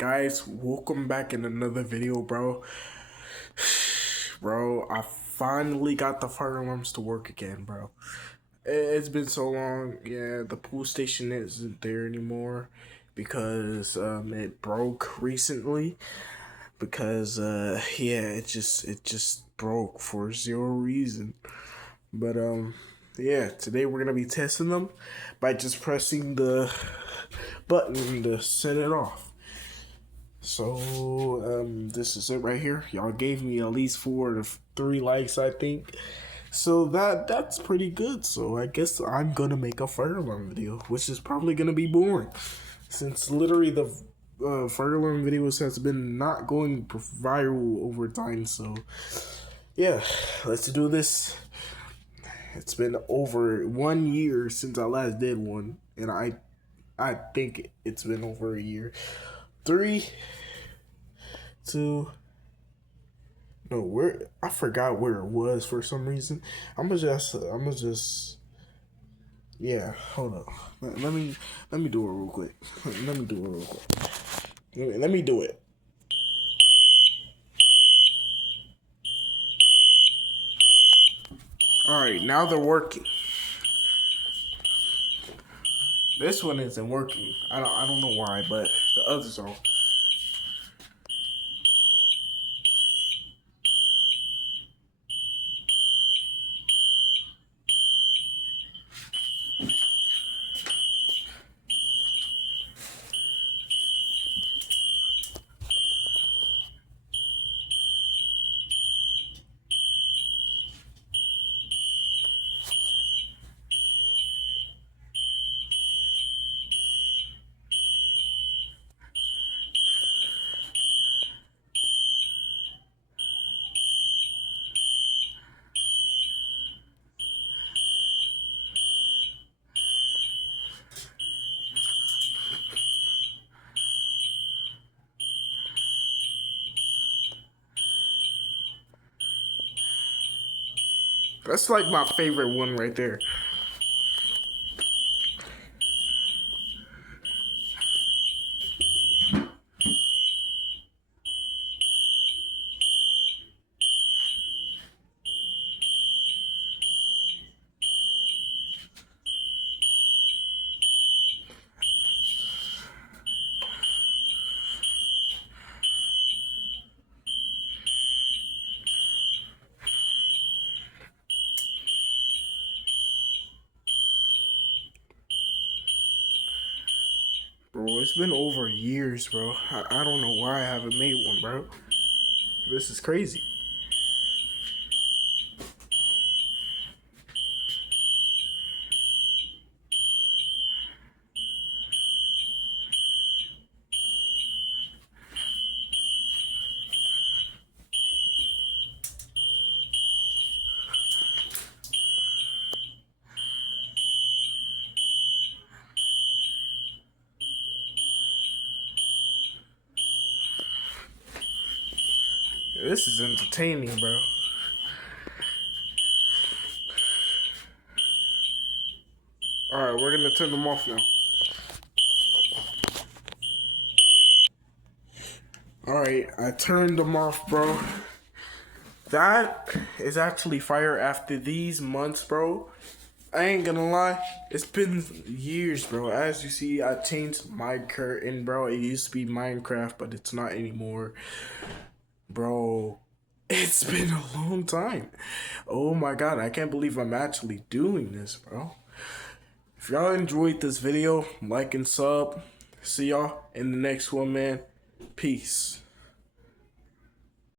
Guys, welcome back in another video, bro. Bro, I finally got the fire alarms to work again, bro. It's been so long. Yeah, the pool station isn't there anymore because it broke recently. Because yeah, it just broke for zero reason. But yeah, today we're gonna be testing them by just pressing the button to set it off. So this is it right here. Y'all gave me at least 4 to 3 likes, I think. So that's pretty good. So I guess I'm gonna make a fire alarm video, which is probably gonna be boring, since literally the fire alarm videos has been not going viral over time. So yeah, let's do this. It's been over 1 year since I last did one, and I think it's been over a year. 3, 2. No, where I forgot where it was for some reason. I'ma just. Yeah, hold up. Let me do it real quick. Let me do it real quick. Let me do it. All right, now they're working. This one isn't working. I don't know why, but the others are. That's like my favorite one right there. Bro, it's been over years, bro. I don't know why I haven't made one, bro. This is crazy. This is entertaining, bro. Alright, we're gonna turn them off now. Alright, I turned them off, bro. That is actually fire after these months, bro. I ain't gonna lie, it's been years, bro. As you see, I changed my curtain, bro. It used to be Minecraft, but it's not anymore. Bro, it's been a long time. Oh my god, I can't believe I'm actually doing this, bro. If y'all enjoyed this video, like and sub. See y'all in the next one, man. Peace.